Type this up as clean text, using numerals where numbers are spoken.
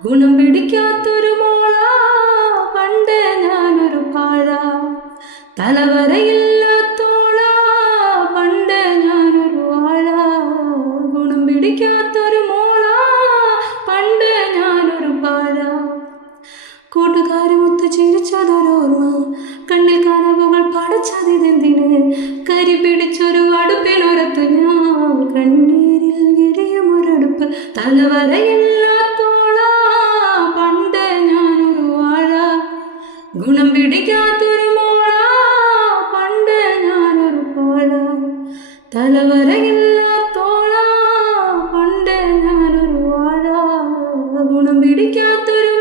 ഗുണം പിടിക്കാത്തൊരു മോള പണ്ട് ഞാനൊരു പാഴ തലവരയില്ലാത്തോള പണ്ട് ഞാനൊരു വാഴ ഗുണം പിടിക്കാത്തൊരു മോള പണ്ട് ഞാനൊരു പാഴ കൂട്ടുകാരുമൊത്ത് ചിരിച്ചതൊരോർമ്മ കണ്ണിൽ കനവുകൾ പടച്ചതിതെന്തിന് കരി പിടിച്ചൊരു അടുപ്പിനൊരത്ത് ഞാൻ കണ്ണീരിൽ എരിയുമൊരടുപ്പ് തലവരയില്ലാത്തോള പണ്ട് ഞാനൊരു വാഴ ഗുണം പിടിക്കാത്തൊരു മോള പണ്ട് ഞാനൊരു പാഴ തലവരയില്ലാത്തോള പണ്ട് ഞാനൊരു വാഴ ഗുണം പിടിക്കാത്തൊരു